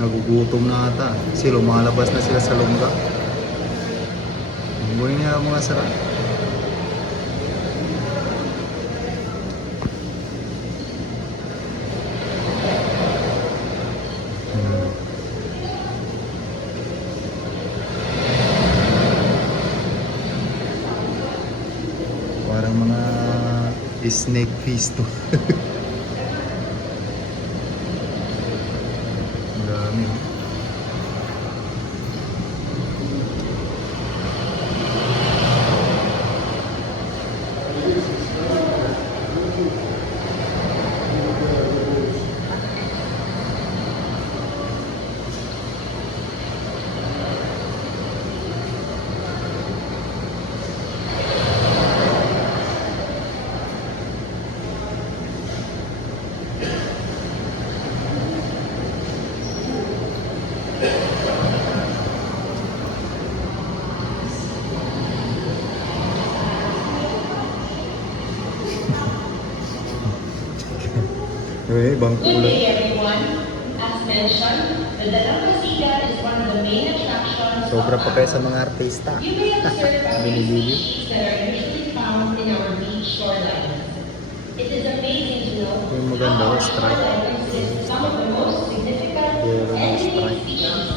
Nagugutom na ata. Kasi lumalabas na sila sa lungga. Buhay niya mga sara. Parang mga snake feast to. Ang dami. Eh, ibang Good kulay. day, everyone. As mentioned, the Dalampasigan is one of the main attractions Sobra of pa kayo sa Antique. mga artista. You may observe a few Binibili. species that are usually found in our beach shorelines. It is amazing to know Yung how maganda, our stripe. shorelines exist some of the most significant Yellow na and unique stripe. species